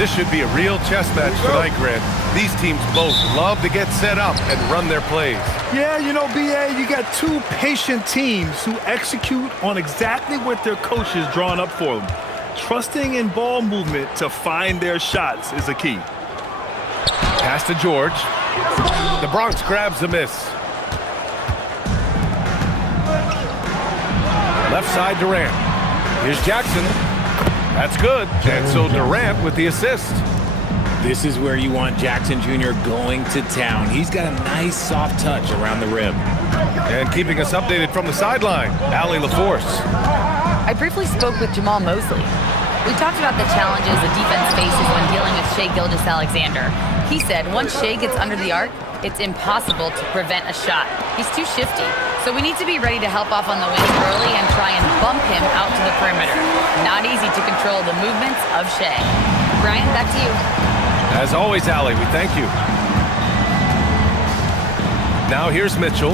This should be a real chess match tonight, Grant. These teams both love to get set up and run their plays. Yeah, you know, BA, you got two patient teams who execute on exactly what their coach has drawn up for them. Trusting in ball movement to find their shots is a key. Pass to George. The Bronx grabs the miss. Left side, Durant. Here's Jackson. That's good. And so Durant with the assist. This is where you want Jackson Jr. going to town. He's got a nice soft touch around the rim. And keeping us updated from the sideline, Allie LaForce. I briefly spoke with Jamal Mosley. We talked about the challenges the defense faces when dealing with Shai Gilgeous-Alexander. He said once Shai gets under the arc, it's impossible to prevent a shot. He's too shifty. So we need to be ready to help off on the wings early and try and bump him out to the perimeter. Not easy to control the movements of Shai. Brian, back to you. As always, Allie, we thank you. Now here's Mitchell.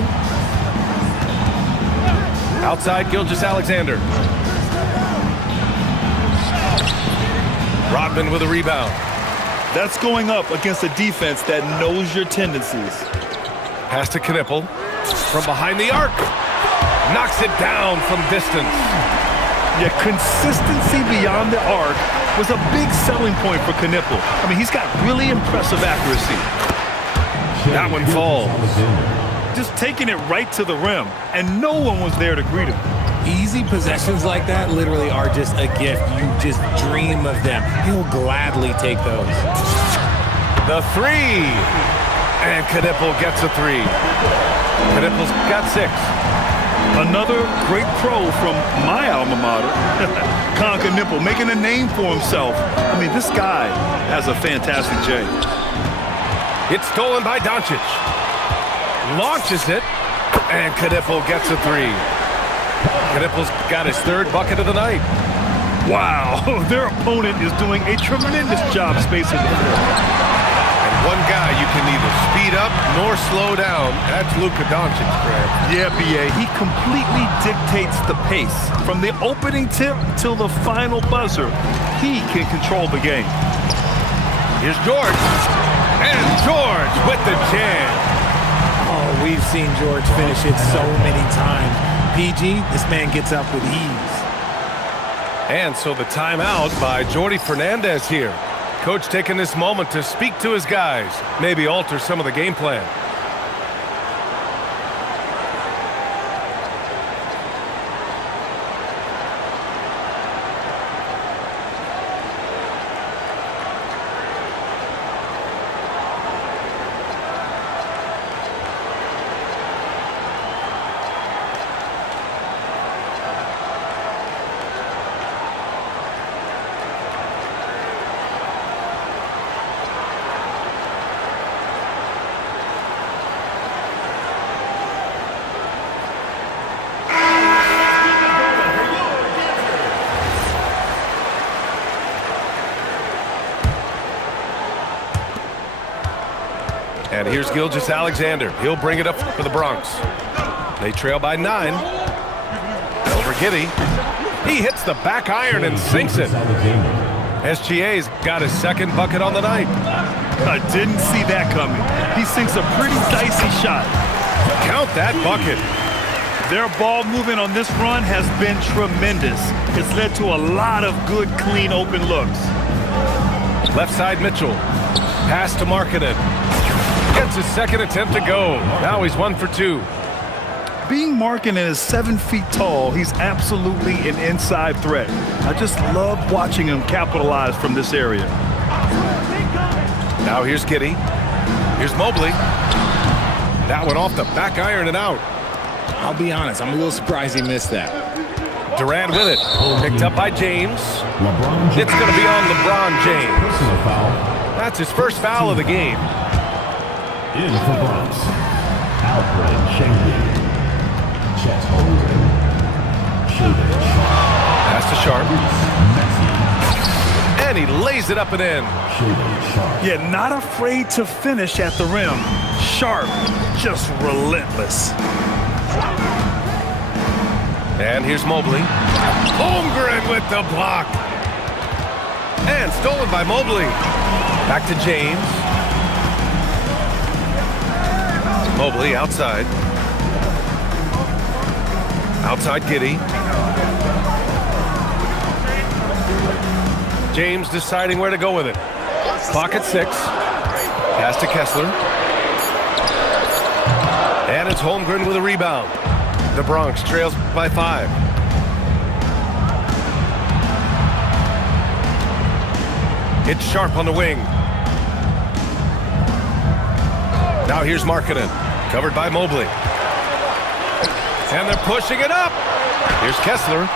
Outside Gilgeous-Alexander. Rodman with a rebound. That's going up against a defense that knows your tendencies. Pass to Knippel. From behind the arc. Knocks it down from distance. Yeah, consistency beyond the arc was a big selling point for Knippel. I mean, he's got really impressive accuracy. That one falls. Just taking it right to the rim, and no one was there to greet him. Easy possessions like that literally are just a gift. You just dream of them. He'll gladly take those. The three. And Knippel gets a three. Knippel's got 6. Another great pro from my alma mater, Knippel, making a name for himself. I mean, this guy has a fantastic J. It's stolen by Doncic. Launches it, and Knippel gets a 3. Knippel's got his 3rd bucket of the night. Wow, their opponent is doing a tremendous job spacing the floor. One guy you can neither speed up nor slow down. That's Luka Doncic, Grant. Yeah, BA, he completely dictates the pace. From the opening tip till the final buzzer, he can control the game. Here's George. And George with the jam. Oh, we've seen George finish it so many times. PG, this man gets up with ease. And so the timeout by Jordi Fernandez here. Coach taking this moment to speak to his guys, maybe alter some of the game plan. And here's Gilgeous-Alexander. He'll bring it up for the Bronx. They trail by 9. Over Giddey. He hits the back iron and sinks it. SGA's got his 2nd bucket on the night. I didn't see that coming. He sinks a pretty dicey shot. Count that bucket. Their ball movement on this run has been tremendous. It's led to a lot of good, clean, open looks. Left side Mitchell. Pass to Markkanen. Gets his 2nd attempt to go. Now he's 1 for 2. Being Markkanen is 7 feet tall, he's absolutely an inside threat. I just love watching him capitalize from this area. Now here's Giddey. Here's Mobley. That one off the back iron and out. I'll be honest, I'm a little surprised he missed that. Durant with it. Picked up by James. It's going to be on LeBron James. That's his 1st foul of the game. In for Bronx, Alfred Schengen, Chet Holmgren, Shaden Sharp. Pass to Sharp. And he lays it up and in. Yeah, not afraid to finish at the rim. Sharp, just relentless. And here's Mobley. Holmgren with the block. And stolen by Mobley. Back to James. Mobley outside. Outside Giddey. James deciding where to go with it. Clock at 6. Pass to Kessler. And it's Holmgren with a rebound. The Bronx trails by 5. It's Sharp on the wing. Now here's Markkanen, covered by Mobley. And they're pushing it up. Here's Kessler.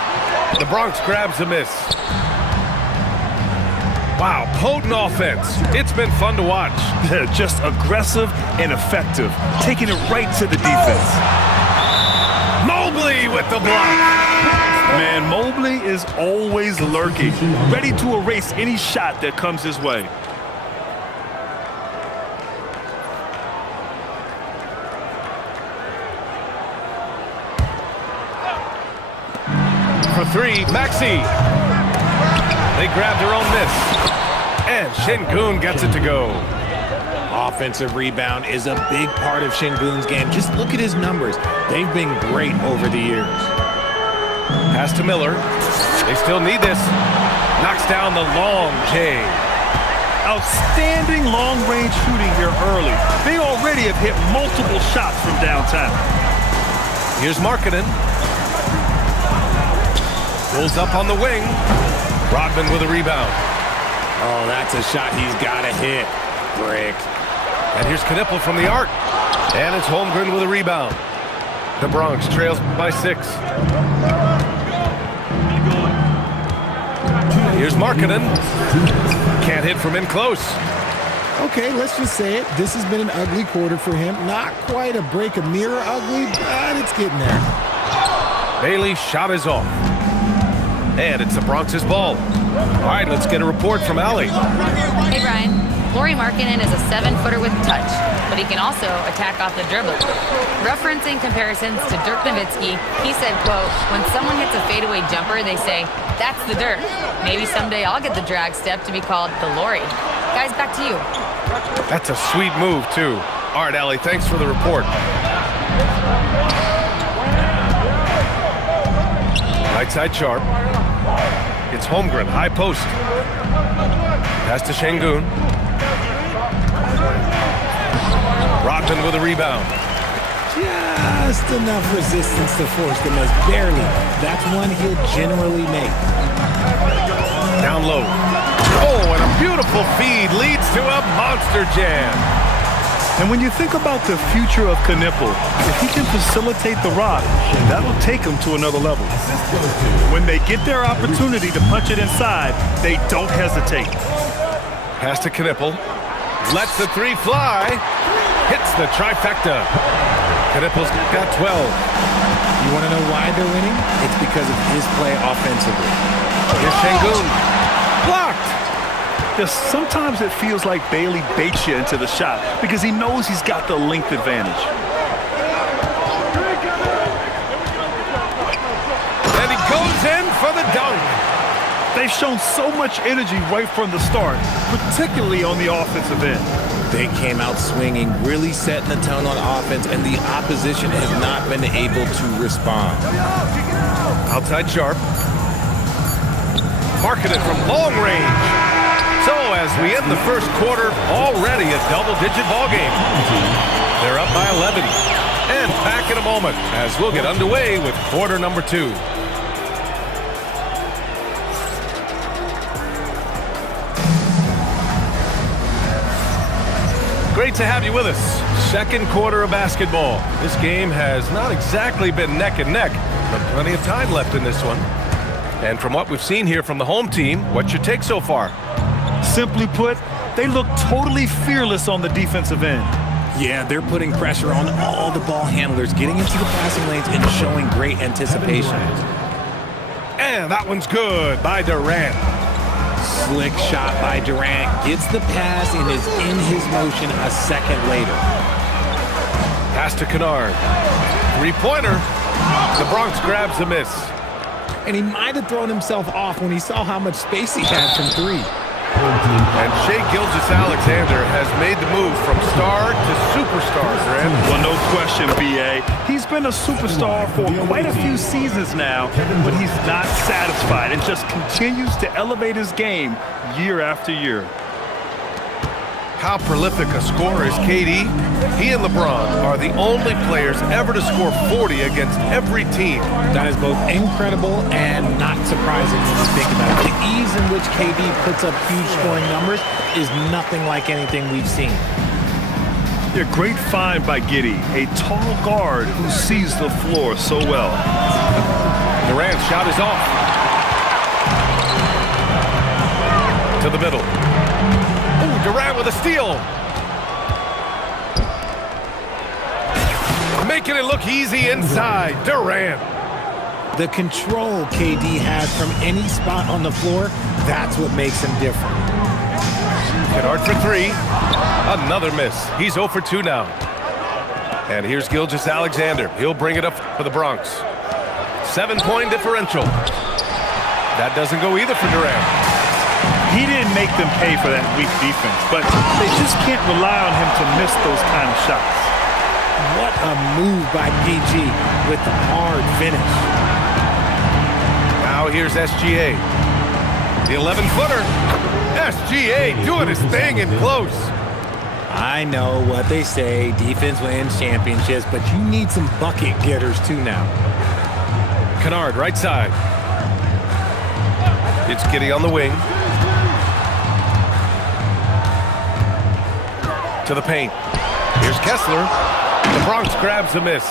The Bronx grabs a miss. Wow, potent offense. It's been fun to watch. Just aggressive and effective, taking it right to the defense. Mobley with the block. Man, Mobley is always lurking, ready to erase any shot that comes his way. For 3, Maxey. They grab their own miss. And Şengün gets it to go. Offensive rebound is a big part of Şengün's game. Just look at his numbers. They've been great over the years. Pass to Miller. They still need this. Knocks down the long J. Outstanding long-range shooting here early. They already have hit multiple shots from downtown. Here's Markkanen. Pulls up on the wing. Rodman with a rebound. Oh, that's a shot he's got to hit. Brick. And here's Knipple from the arc. And it's Holmgren with a rebound. The Bronx trails by 6. Here's Markkanen. Can't hit from in close. Okay, let's just say it. This has been an ugly quarter for him. Not quite a break a mirror ugly, but it's getting there. Bailey's shot is off. And it's the Bronx's ball. All right, let's get a report from Allie. Hey, Brian. Lauri Markkanen is a 7-footer with touch, but he can also attack off the dribble. Referencing comparisons to Dirk Nowitzki, he said, quote, when someone hits a fadeaway jumper, they say, that's the Dirk. Maybe someday I'll get the drag step to be called the Lauri. Guys, back to you. That's a sweet move, too. All right, Allie, thanks for the report. Right side Sharp. It's Holmgren, high post. Pass to Şengün. Rodman with a rebound. Just enough resistance to force the miss. Barely. That's one he'll generally make. Down low. Oh, and a beautiful feed leads to a monster jam. And when you think about the future of Knipple, if he can facilitate the rock, that'll take him to another level. When they get their opportunity to punch it inside, they don't hesitate. Pass to Knipple. Lets the 3 fly. Hits the trifecta. Knipple's got 12. You want to know why they're winning? It's because of his play offensively. Here's Şengün. Blocked. Just sometimes it feels like Bailey baits you into the shot because he knows he's got the length advantage. And he goes in for the dunk. They've shown so much energy right from the start, particularly on the offensive end. They came out swinging, really setting the tone on offense, and the opposition has not been able to respond. Outside Sharp. Markkanen from long range. So as we end the first quarter, already a double-digit ball game. They're up by 11. And back in a moment as we'll get underway with quarter number 2. Great to have you with us. Second quarter of basketball. This game has not exactly been neck and neck, but plenty of time left in this one. And from what we've seen here from the home team, what's your take so far? Simply put, they look totally fearless on the defensive end. Yeah, they're putting pressure on all the ball handlers, getting into the passing lanes and showing great anticipation. And that one's good by Durant. Slick shot by Durant. Gets the pass and is in his motion a second later. Pass to Kennard. 3-pointer. The Bronx grabs the miss. And he might have thrown himself off when he saw how much space he had from 3. And Shai Gilgeous-Alexander has made the move from star to superstar, Grant. Well, no question, BA. He's been a superstar for quite a few seasons now, but he's not satisfied and just continues to elevate his game year after year. How prolific a scorer is KD? He and LeBron are the only players ever to score 40 against every team. That is both incredible and not surprising when you think about it. The ease in which KD puts up huge scoring numbers is nothing like anything we've seen. A great find by Giddey, a tall guard who sees the floor so well. Durant's shot is off. To the middle. Ooh, Durant with a steal. Making it look easy inside. Durant. The control KD has from any spot on the floor, that's what makes him different. Kennard for three. Another miss. He's 0 for 2 now. And here's Gilgeous-Alexander. He'll bring it up for the Bronx. 7-point differential. That doesn't go either for Durant. He didn't make them pay for that weak defense, but they just can't rely on him to miss those kind of shots. What a move by PG with the hard finish. Now here's SGA. The 11-footer. SGA doing his thing in close. I know what they say, defense wins championships, but you need some bucket getters too now. Kennard, right side. It's Giddey on the wing. To the paint. Here's Kessler. The Bronx grabs a miss.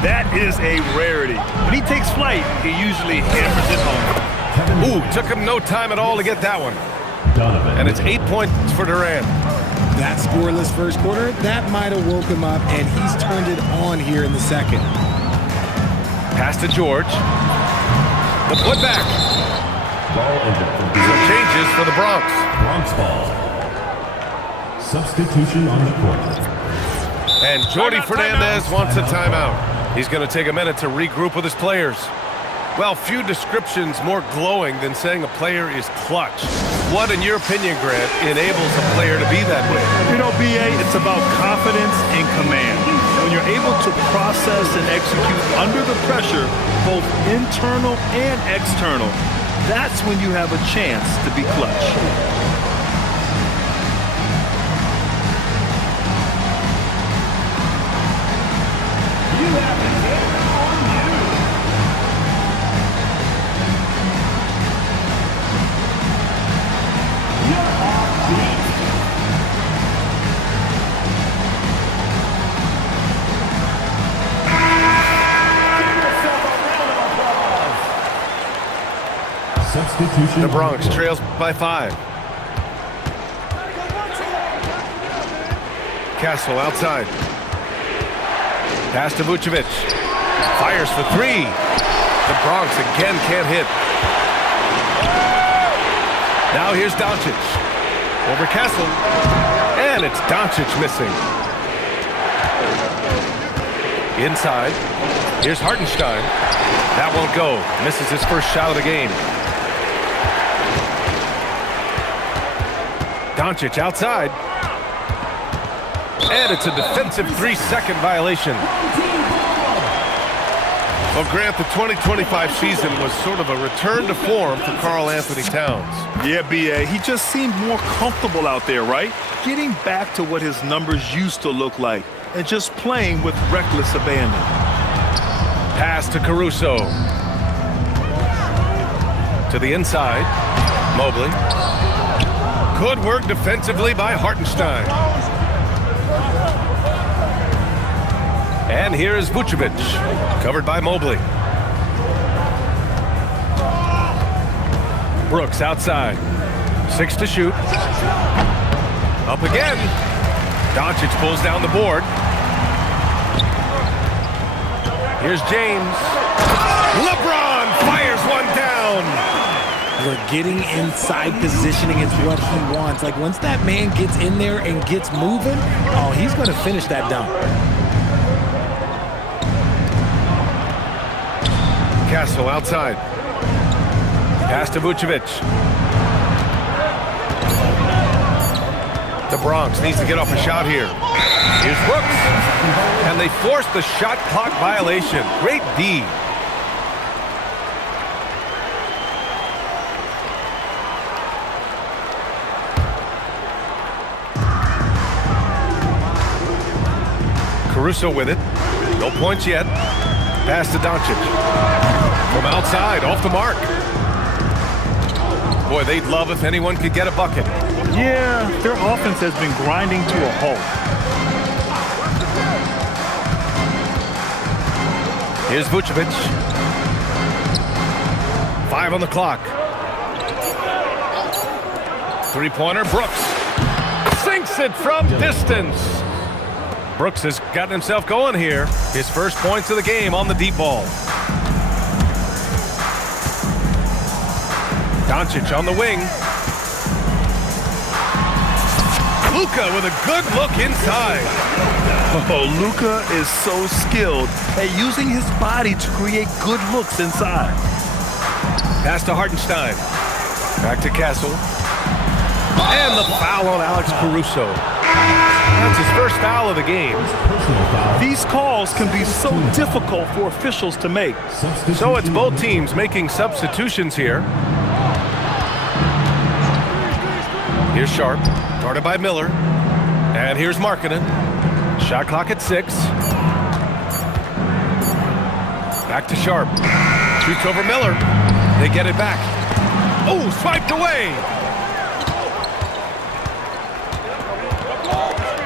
That is a rarity. When he takes flight, he usually hammers it home. Ooh, took him no time at all to get that one. And it's 8 points for Durant. That scoreless first quarter, that might have woke him up, and he's turned it on here in the second. Pass to George. The putback. Some changes for the Bronx. Bronx ball. Substitution on the court. And Jordi Fernandez wants a timeout. He's going to take a minute to regroup with his players. Well, few descriptions more glowing than saying a player is clutch. What, in your opinion, Grant, enables a player to be that way? You know, BA, it's about confidence and command. When you're able to process and execute under the pressure, both internal and external, that's when you have a chance to be clutch. Substitution. The Bronx trails by 5. Castle outside. Pass to Vucevic. Fires for 3. The Bronx again can't hit. Now here's Doncic. Over Castle. And it's Doncic missing. Inside. Here's Hartenstein. That won't go. Misses his first shot of the game. Doncic outside. And it's a defensive 3-second violation. Well, Grant, the 2025 season was sort of a return to form for Karl Anthony Towns. Yeah, BA, he just seemed more comfortable out there, right? Getting back to what his numbers used to look like and just playing with reckless abandon. Pass to Caruso. To the inside. Mobley. Good work defensively by Hartenstein. And here is Vucevic, covered by Mobley. Brooks outside. 6 to shoot. Up again. Doncic pulls down the board. Here's James. LeBron fires one down. Look, getting inside positioning is what he wants. Like, once that man gets in there and gets moving, oh, he's going to finish that dunk. Castle outside. Pass to Vucevic. The Bronx needs to get off a shot here. Here's Brooks. And they force the shot clock violation. Great D. Caruso with it. No points yet. Pass to Doncic. From outside, off the mark. Boy, they'd love if anyone could get a bucket. Yeah, their offense has been grinding to a halt. Here's Vucevic. 5 on the clock. Three-pointer, Brooks. Sinks it from distance. Brooks has gotten himself going here. His first points of the game on the deep ball. Doncic on the wing. Luka with a good look inside. Oh, Luka is so skilled at using his body to create good looks inside. Pass to Hartenstein. Back to Castle. And the foul on Alex Caruso. That's his first foul of the game. These calls can be so difficult for officials to make. So it's both teams making substitutions here. Here's Sharp, guarded by Miller. And here's Markkanen. Shot clock at 6. Back to Sharp. Shoots over Miller. They get it back. Oh, swiped away.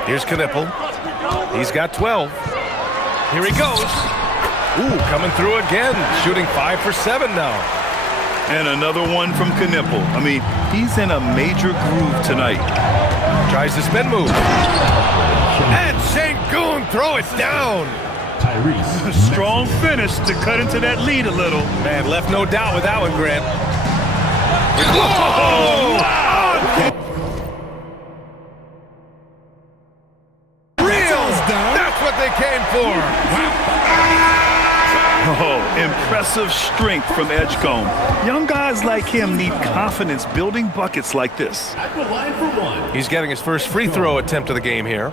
Here's Knipple. He's got 12. Here he goes. Ooh, coming through again. Shooting 5 for 7 now. And another one from Knipple. I mean, he's in a major groove tonight. Tries the spin move. And Sengun throw it down. Tyrese. Strong finish to cut into that lead a little. Man, left no doubt with that one, Grant. Oh, wow! That's what they came for. Oh, impressive strength from Edgecombe. Young guys like him need confidence building buckets like this. At the line for one. He's getting his first free throw attempt of the game here.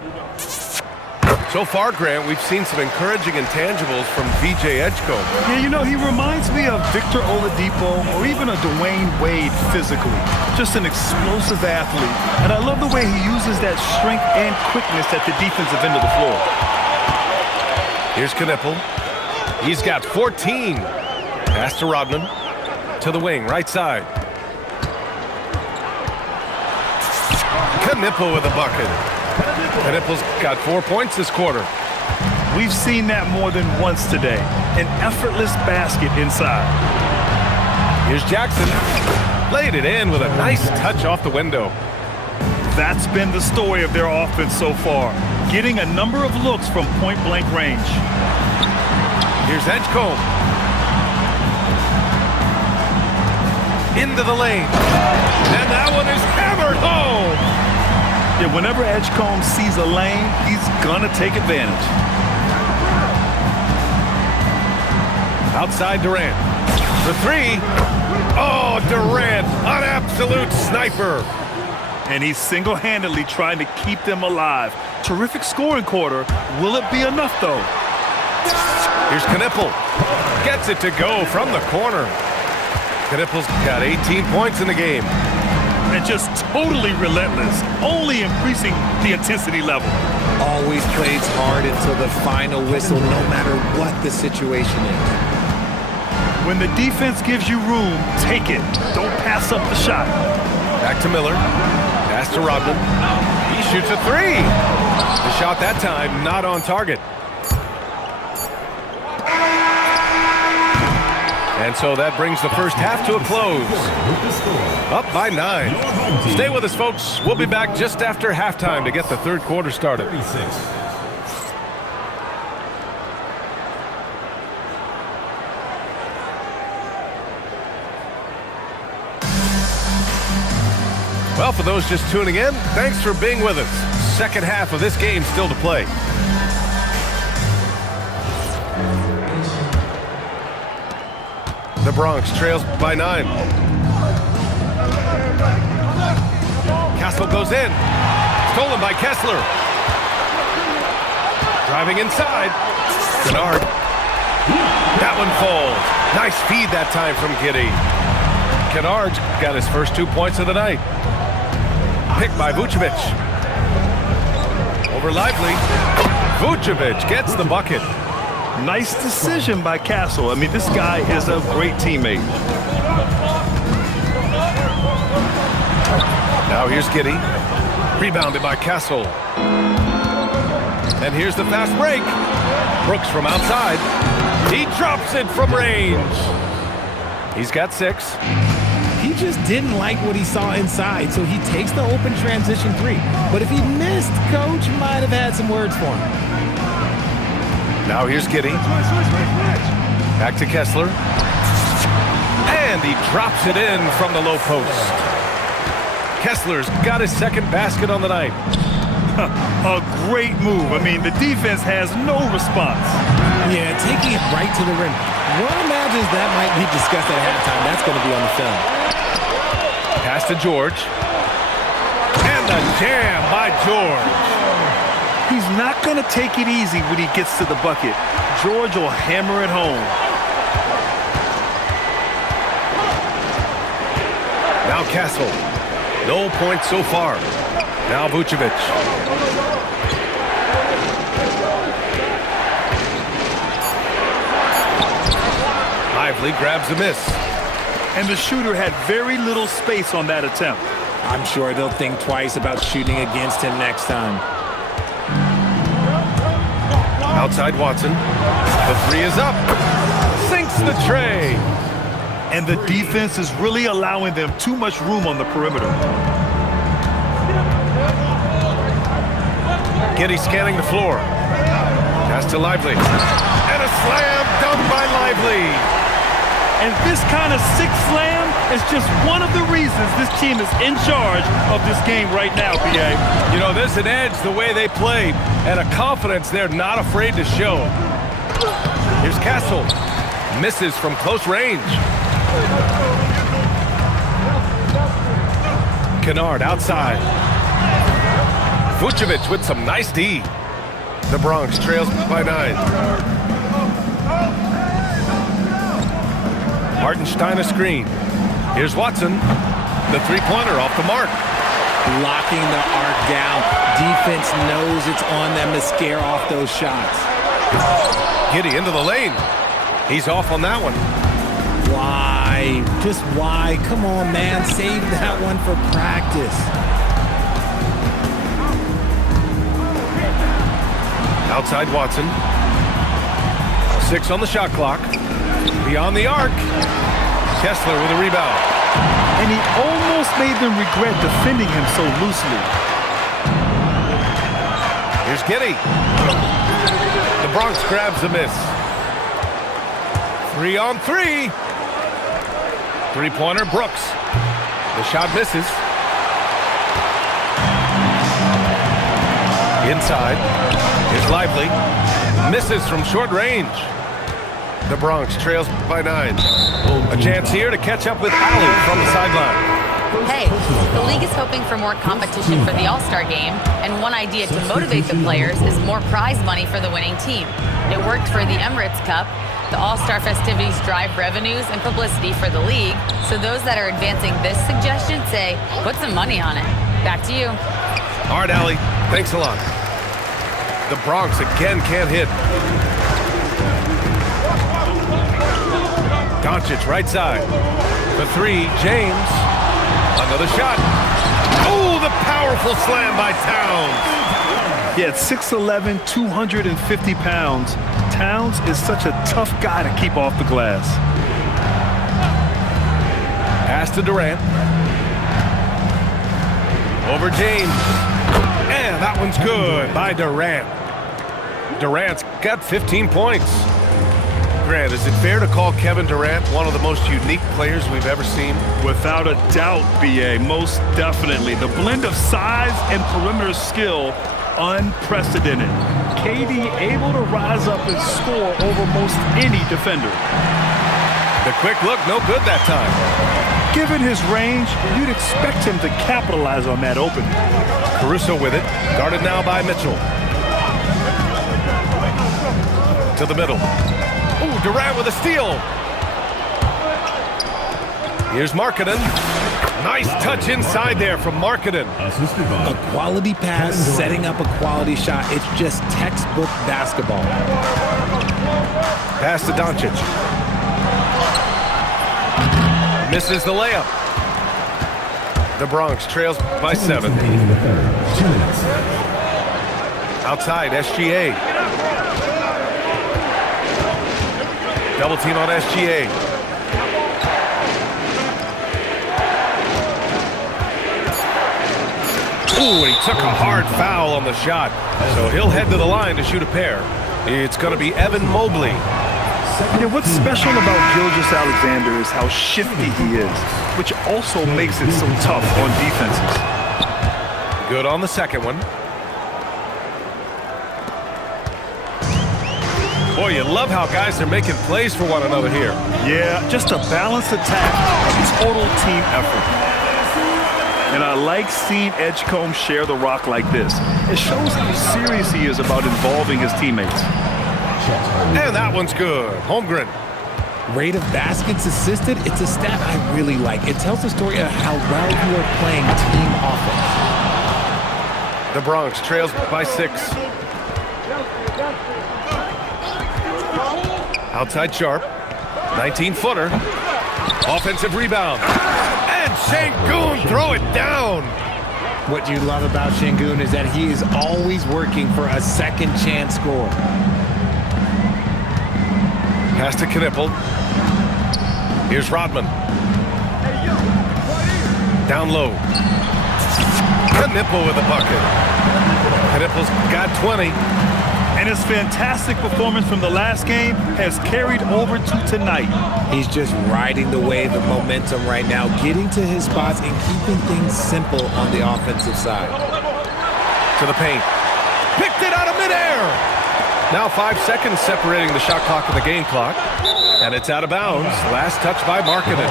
So far, Grant, we've seen some encouraging intangibles from VJ Edgecombe. Yeah, you know, he reminds me of Victor Oladipo or even a Dwayne Wade physically. Just an explosive athlete. And I love the way he uses that strength and quickness at the defensive end of the floor. Here's Knipple. He's got 14. Pass to Rodman. To the wing, right side. Knipple with a bucket. Knipple's got 4 points this quarter. We've seen that more than once today. An effortless basket inside. Here's Jackson. Laid it in with a nice touch off the window. That's been the story of their offense so far. Getting a number of looks from point-blank range. Here's Edgecombe. Into the lane. And that one is hammered home. Yeah, whenever Edgecombe sees a lane, he's gonna take advantage. Outside Durant. The three. Oh, Durant, an absolute sniper. And he's single-handedly trying to keep them alive. Terrific scoring quarter. Will it be enough, though? Here's Knipple. Gets it to go from the corner. Knipple's got 18 points in the game. And just totally relentless, only increasing the intensity level. Always plays hard until the final whistle, no matter what the situation is. When the defense gives you room, take it. Don't pass up the shot. Back to Miller. Pass to Rodman. He shoots a three. The shot that time not on target. And so that brings the first half to a close. Up by 9. Stay with us, folks. We'll be back just after halftime to get the third quarter started. 36. Well, for those just tuning in, thanks for being with us. Second half of this game still to play. The Bronx trails by 9. Castle goes in. Stolen by Kessler. Driving inside. Kennard. That one falls. Nice feed that time from Giddey. Kennard's got his first 2 points of the night. Picked by Vucevic. Over Lively. Vucevic gets the bucket. Nice decision by Castle. I mean, this guy is a great teammate. Now here's Giddey. Rebounded by Castle. And here's the fast break. Brooks from outside. He drops it from range. He's got 6. He just didn't like what he saw inside, so he takes the open transition 3. But if he missed, Coach might have had some words for him. Now here's Giddey. Back to Kessler. And he drops it in from the low post. Kessler's got his second basket on the night. A great move. I mean, the defense has no response. Yeah, taking it right to the rim. One imagines that might be discussed at halftime. That's going to be on the film. Pass to George. And the jam by George. He's not going to take it easy when he gets to the bucket. George will hammer it home. Now Castle. No points so far. Now Vucevic. Lively grabs a miss. And the shooter had very little space on that attempt. I'm sure they'll think twice about shooting against him next time. Outside Watson. The 3 is up. Sinks the tray. And the defense is really allowing them too much room on the perimeter. Giddey scanning the floor. Pass to Lively. And a slam dunk by Lively. And this kind of sick slam is just one of the reasons this team is in charge of this game right now, BA. You know, there's an edge the way they play and a confidence they're not afraid to show. Here's Castle. Misses from close range. Kennard outside. Vucevic with some nice D. The Bronx trails by 9. Hartenstein a screen. Here's Watson. The 3-pointer off the mark. Locking the arc down. Defense knows it's on them to scare off those shots. Giddey into the lane. He's off on that one. Why? Just why? Come on, man. Save that one for practice. Outside Watson. 6 on the shot clock. Beyond the arc. Kessler with a rebound. And he almost made them regret defending him so loosely. Here's Giddey. The Bronx grabs the miss. 3 on 3. 3-pointer Brooks. The shot misses. Inside. Here's Lively. Misses from short range. The Bronx trails by 9. A chance here to catch up with Allen from the sideline. Hey, the league is hoping for more competition for the All-Star game, and one idea to motivate the players is more prize money for the winning team. It worked for the Emirates Cup. The All-Star festivities drive revenues and publicity for the league, so those that are advancing this suggestion say, put some money on it. Back to you. All right, Allie. Thanks a lot. The Bronx again can't hit. Doncic right side. The 3, James. Another shot. Oh, the powerful slam by Towns. Yeah, at 6'11", 250 pounds, Towns is such a tough guy to keep off the glass. Pass to Durant. Over James. And that one's good by Durant. Durant's got 15 points. Grant, is it fair to call Kevin Durant one of the most unique players we've ever seen? Without a doubt, BA, most definitely. The blend of size and perimeter skill, unprecedented. KD able to rise up and score over most any defender. The quick look, no good that time. Given his range, you'd expect him to capitalize on that opening. Caruso with it. Guarded now by Mitchell. To the middle. Ooh, Durant with a steal. Here's Markkanen. Nice touch inside there from Markkanen. Assisted by A quality pass, setting up a quality shot. It's just textbook basketball. Pass to Doncic. Misses the layup. The Bronx trails by 7. remaining in the third. 2 minutes. Outside, SGA. Double team on SGA. Ooh, and he took a hard foul on the shot. So he'll head to the line to shoot a pair. It's going to be Evan Mobley. Yeah, what's special about Gilgeous-Alexander is how shifty he is, which also makes it so tough on defenses. Good on the second one. Boy, you love how guys are making plays for one another here. Yeah, just a balanced attack, a total team effort. And I like seeing Edgecombe share the rock like this. It shows how serious he is about involving his teammates. And that one's good. Holmgren. Rate of baskets assisted, it's a stat I really like. It tells the story of how well you are playing team offense. The Bronx trails by 6. Outside Sharp. 19-footer. Offensive rebound. And Şengün throw it down. What you love about Şengün is that he is always working for a second chance score. Pass to Knippel. Here's Rodman. Down low. Knippel with a bucket. Knippel's got 20. And his fantastic performance from the last game has carried over to tonight. He's just riding the wave of momentum right now, getting to his spots and keeping things simple on the offensive side. To the paint. Picked it out of midair. Now 5 seconds separating the shot clock and the game clock. And it's out of bounds. Last touch by Markkanen.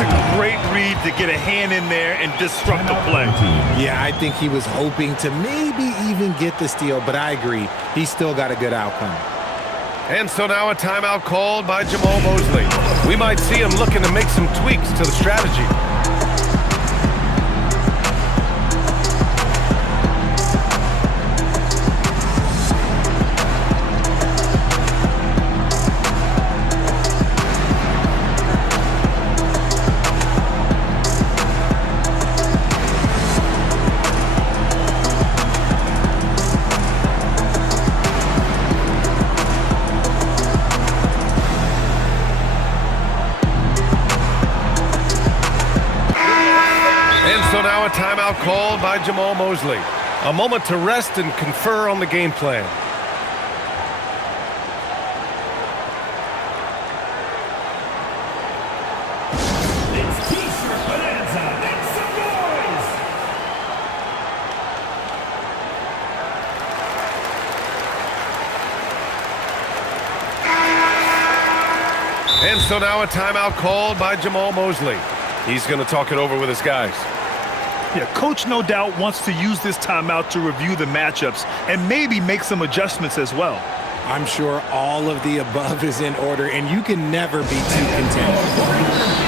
A great read to get a hand in there and disrupt the play. Yeah, I think he was hoping to maybe even get the steal, but I agree. He still got a good outcome. And so now a timeout called by Jamal Mosley. We might see him looking to make some tweaks to the strategy. So now a timeout called by Jamal Mosley. A moment to rest and confer on the game plan. It's T-shirt bonanza. Make some noise. And so now a timeout called by Jamal Mosley. He's going to talk it over with his guys. Yeah, Coach no doubt wants to use this timeout to review the matchups and maybe make some adjustments as well. I'm sure all of the above is in order, and you can never be too content.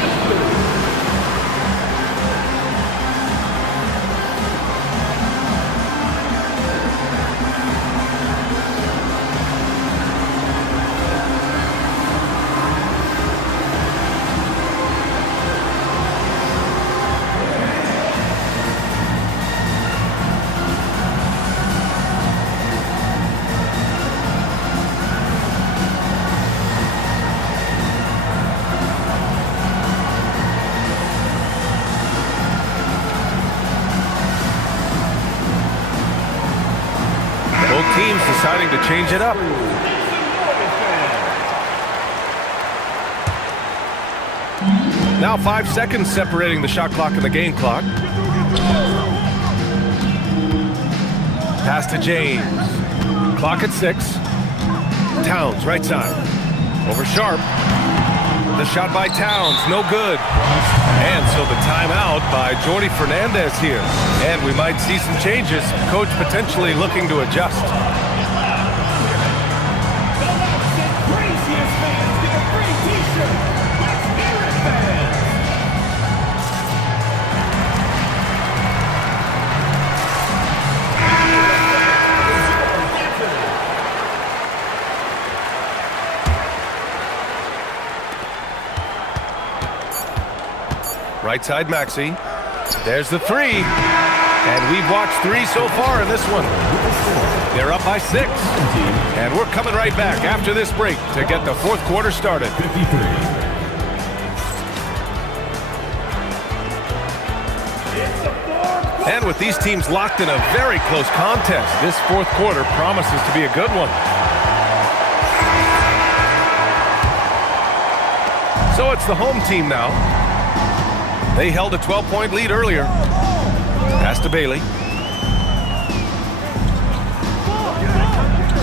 Both teams deciding to change it up. Now 5 seconds separating the shot clock and the game clock. Pass to James. Clock at 6. Towns, right side. Over Sharp. The shot by Towns, no good. And so the timeout by Jordi Fernandez here. And we might see some changes. Coach potentially looking to adjust. Preseaon fans get a free t-shirt. Let's hear it, fans. Right side Maxey. There's the three. And we've watched three so far in this one. They're up by 6. And we're coming right back after this break to get the fourth quarter started. 53. And with these teams locked in a very close contest, this fourth quarter promises to be a good one. So it's the home team now. They held a 12-point lead earlier. Pass to Bailey.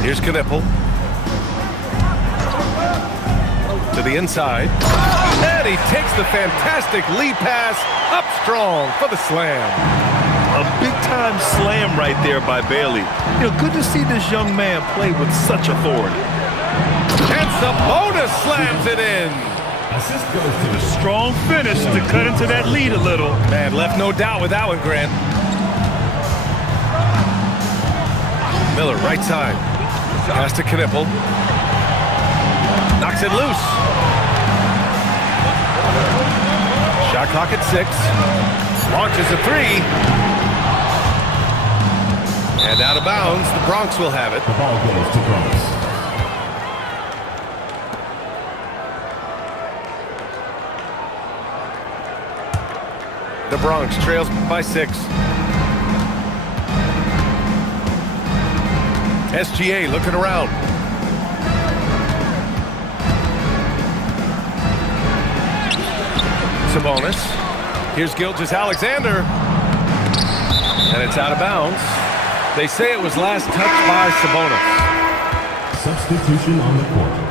Here's Knippel. To the inside. And he takes the fantastic lead pass up strong for the slam. A big-time slam right there by Bailey. You know, good to see this young man play with such authority. And Sabonis slams it in. Assist goes to A strong finish to cut into that lead a little. Man, left no doubt with that one, Grant. Miller, right side. Pass to Knippel. Knocks it loose. Shot clock at 6. Launches a 3. And out of bounds, the Bronx will have it. the ball goes to Bronx. The Bronx trails by 6. SGA looking around. Sabonis. Here's Gilgeous-Alexander. And it's out of bounds. They say it was last touched by Sabonis. Substitution on the court.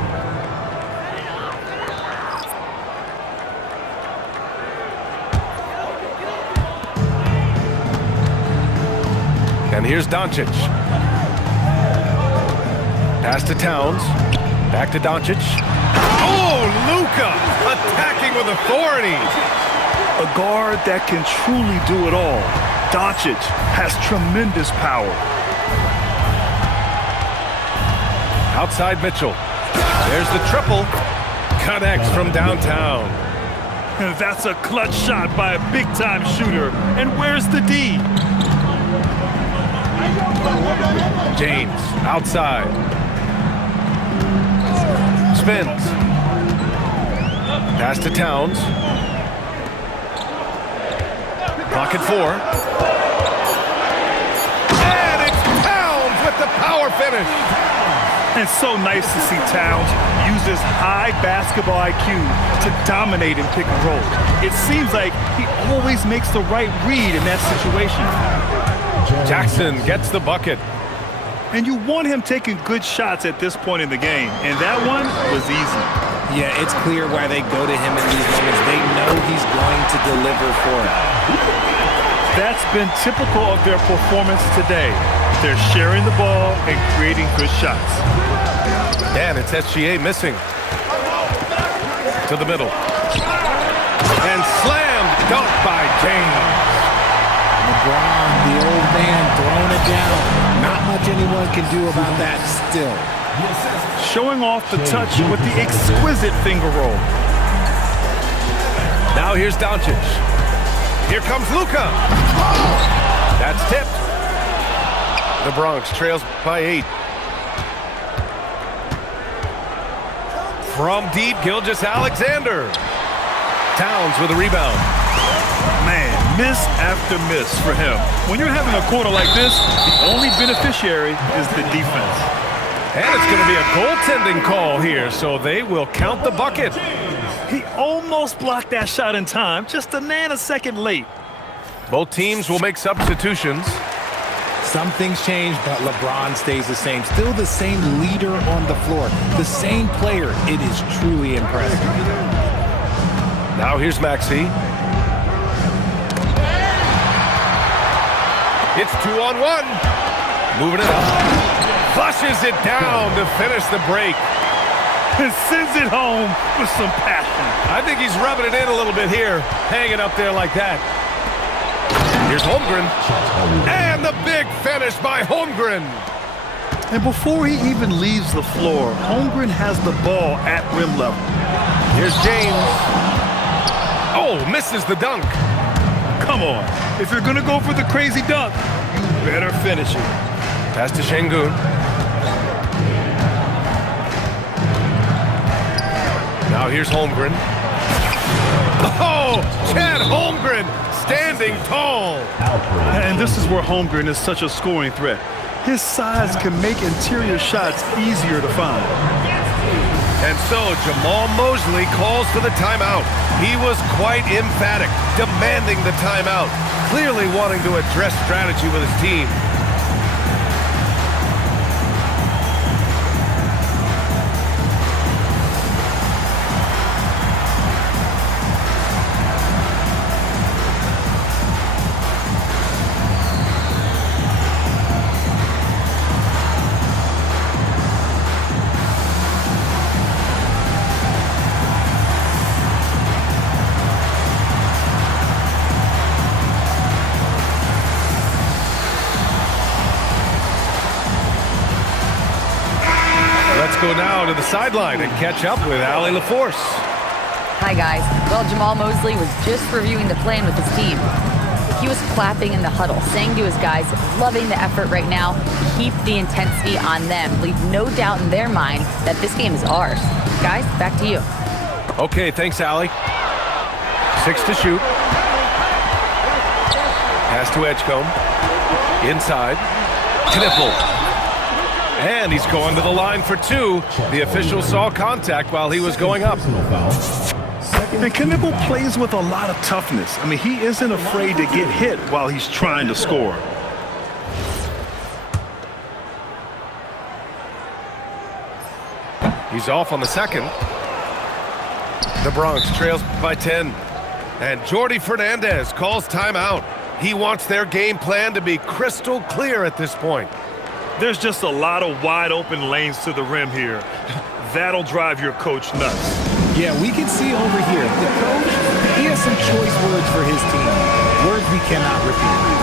And here's Doncic. Pass to Towns. Back to Doncic. Oh, Luka attacking with authority. A guard that can truly do it all. Doncic has tremendous power. Outside Mitchell. There's the triple. Connects from downtown. And that's a clutch shot by a big-time shooter. And where's the D? James outside. Spins. Pass to Towns. Clock at 4. And it's Towns with the power finish. And so nice to see Towns use his high basketball IQ to dominate in pick and roll. It seems like he always makes the right read in that situation. Jackson gets the bucket. And you want him taking good shots at this point in the game. And that one was easy. Yeah, it's clear why they go to him in these moments. They know he's going to deliver for them. That's been typical of their performance today. They're sharing the ball and creating good shots. And it's SGA missing. To the middle. And slammed dunk by James. LeBron, the old man, throwing it down. Not much anyone can do about that still. Showing off the touch with the exquisite finger roll. Now here's Doncic. Here comes Luka. That's tipped. The Bronx trails by 8. From deep, Gilgeous-Alexander. Towns with a rebound. Man, miss after miss for him. When you're having a quarter like this, the only beneficiary is the defense. And it's going to be a goaltending call here, so they will count the bucket. He almost blocked that shot in time, just a nanosecond late. Both teams will make substitutions. Some things change, but LeBron stays the same. Still the same leader on the floor. The same player. It is truly impressive. Now here's Maxey. It's 2-on-1. Moving it up. Flushes it down to finish the break. And sends it home with some passion. I think he's rubbing it in a little bit here. Hanging up there like that. Here's Holmgren. And the big finish by Holmgren. And before he even leaves the floor, Holmgren has the ball at rim level. Here's James. Oh, misses the dunk. Come on. If you're going to go for the crazy dunk, you better finish it. Pass to Şengün. Now here's Holmgren. Oh, Chad Holmgren standing tall. And this is where Holmgren is such a scoring threat. His size can make interior shots easier to find. And so Jamal Mosley calls for the timeout. He was quite emphatic, demanding the timeout, clearly wanting to address strategy with his team. Go now to the sideline and catch up with Allie LaForce. Hi, guys. Well, Jamal Mosley was just reviewing the plan with his team. He was clapping in the huddle, saying to his guys, loving the effort right now, keep the intensity on them. Leave no doubt in their mind that this game is ours. Guys, back to you. Okay, thanks, Allie. 6 to shoot. Pass to Edgecombe. Inside. Kniffel. And he's going to the line for 2. The official saw contact while he was going up. And Kniffel plays with a lot of toughness. I mean, he isn't afraid to get hit while he's trying to score. He's off on the second. The Bronx trails by 10. And Jordi Fernandez calls timeout. He wants their game plan to be crystal clear at this point. There's just a lot of wide open lanes to the rim here. That'll drive your coach nuts. Yeah, we can see over here, the coach, he has some choice words for his team. Words we cannot repeat.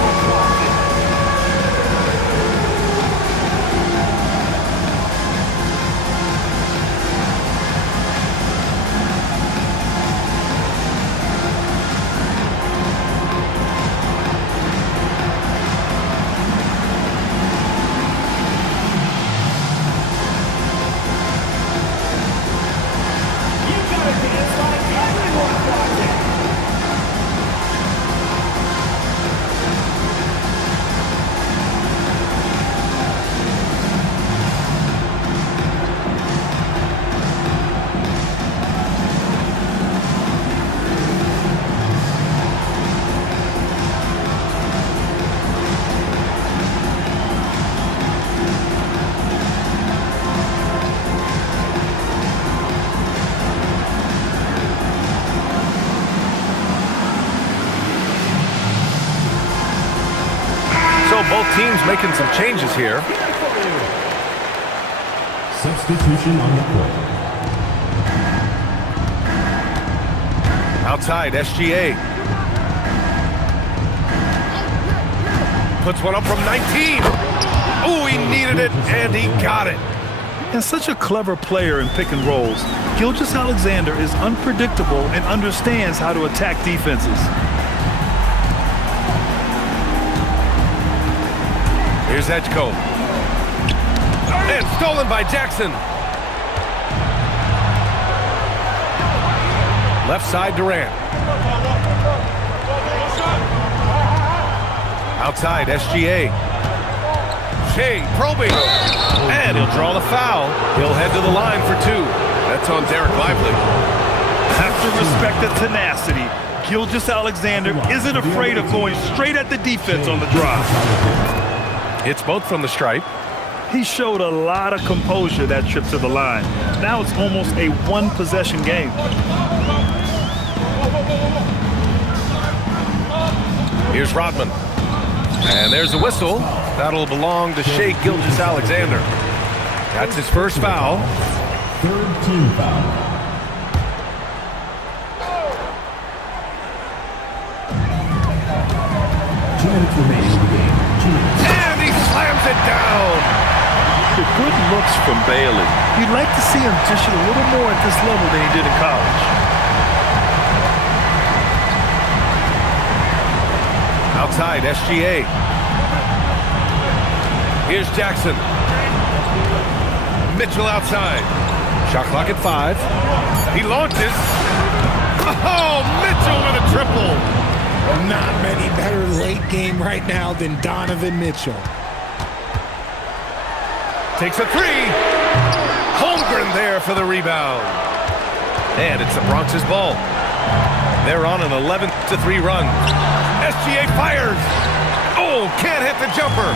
Both teams making some changes here. Substitution on the court. Outside, SGA. Puts one up from 19. Oh, he needed it, and he got it. And such a clever player in pick and rolls, Gilgeous-Alexander is unpredictable and understands how to attack defenses. Here's Edgecombe. And stolen by Jackson. Left side, Durant. Outside, SGA. Shea probing. And he'll draw the foul. He'll head to the line for 2. That's on Derek Lively. Have to respect the tenacity. Gilgeous-Alexander isn't afraid of going straight at the defense on the drive. It's both from the stripe. He showed a lot of composure that trip to the line. Now it's almost a one-possession game. Here's Rodman. And there's a whistle. That'll belong to Shai Gilgeous-Alexander. That's his first foul. Third team foul. And he slams it down. The good looks from Bailey. You'd like to see him dish it a little more at this level than he did in college. Outside, SGA. Here's Jackson. Mitchell outside. Shot clock at 5. He launches. Oh, Mitchell with a triple. Not many better late game right now than Donovan Mitchell. Takes a 3. Holmgren there for the rebound. And it's the Bronx's ball. They're on an 11-3 run. SGA fires. Oh, can't hit the jumper.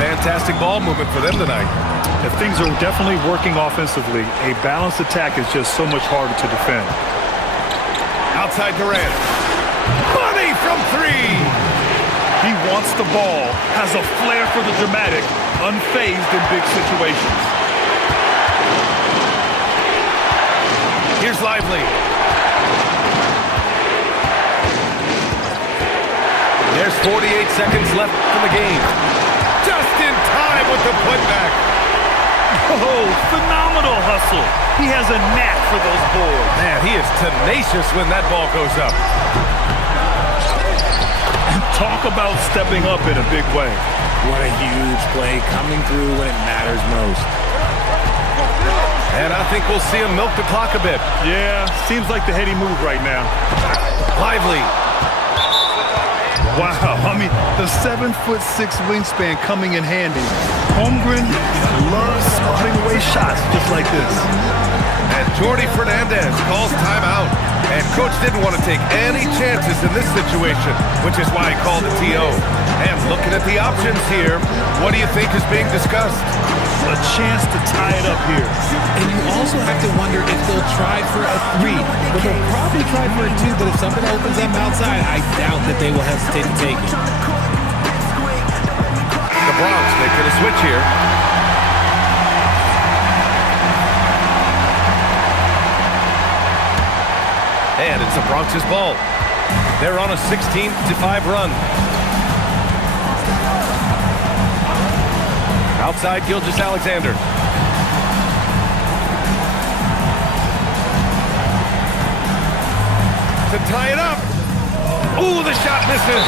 Fantastic ball movement for them tonight. If things are definitely working offensively, a balanced attack is just so much harder to defend. Outside Durant. Money from 3. He wants the ball, has a flair for the dramatic, unfazed in big situations. Here's Lively. There's 48 seconds left in the game. Just in time with the putback. Oh, phenomenal hustle. He has a knack for those boards. Man, he is tenacious when that ball goes up. Talk about stepping up in a big way. What a huge play coming through when it matters most. And I think we'll see him milk the clock a bit. Yeah, seems like the heady move right now. Lively. Wow, I mean, the 7'6" wingspan coming in handy. Holmgren loves spotting away shots just like this. And Jordi Fernandez calls timeout. And coach didn't want to take any chances in this situation, which is why he called the TO. And looking at the options here, what do you think is being discussed? A chance to tie it up here. And you also have to wonder if they'll try for a 3. But they'll probably try for a 2, but if something opens up outside, I doubt that they will hesitate to take it. The Bronx making a switch here. And it's the Bronx's ball. They're on a 16-5 run. Outside, Gilgeous-Alexander. To tie it up. Ooh, the shot misses.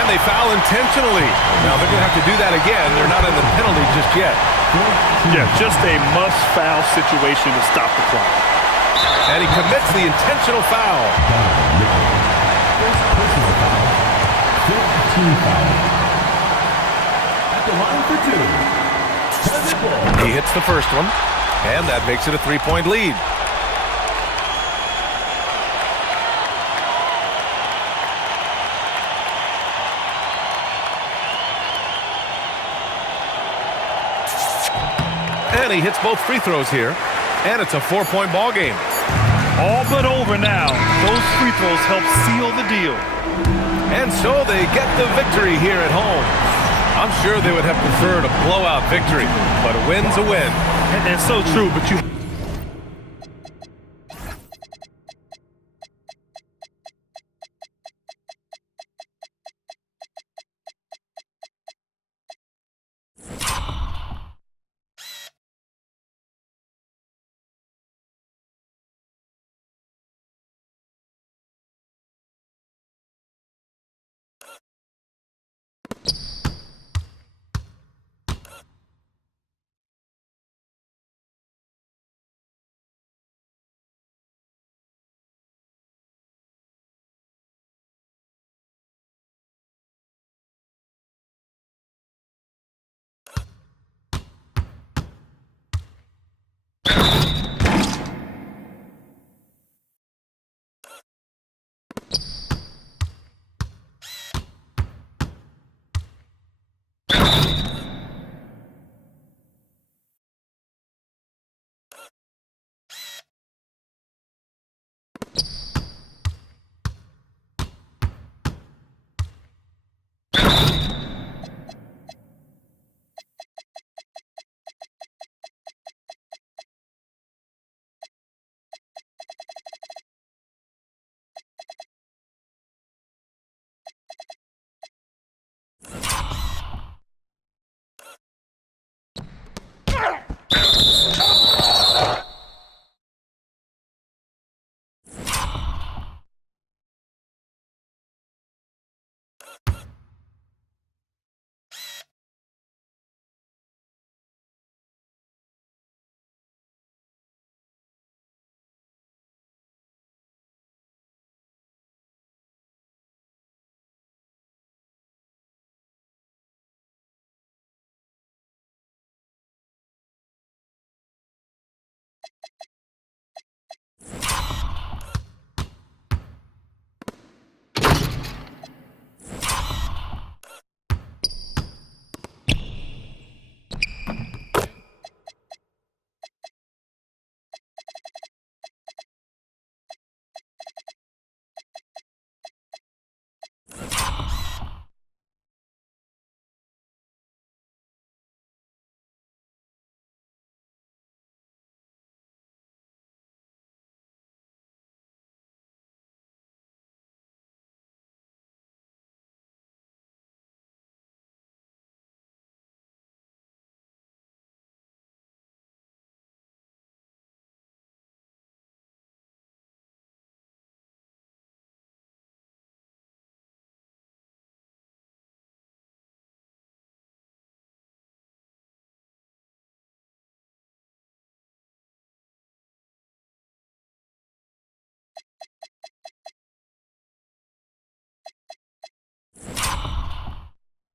And they foul intentionally. Now they're going to have to do that again. They're not in the penalty just yet. Yeah, just a must-foul situation to stop the clock. And he commits the intentional foul. At the line for 2. He hits the first one, and that makes it a 3-point lead. And he hits both free throws here, and it's a 4-point ball game. All but over now. Those free throws help seal the deal. And so they get the victory here at home. I'm sure they would have preferred a blowout victory, but a win's a win. And so true, but you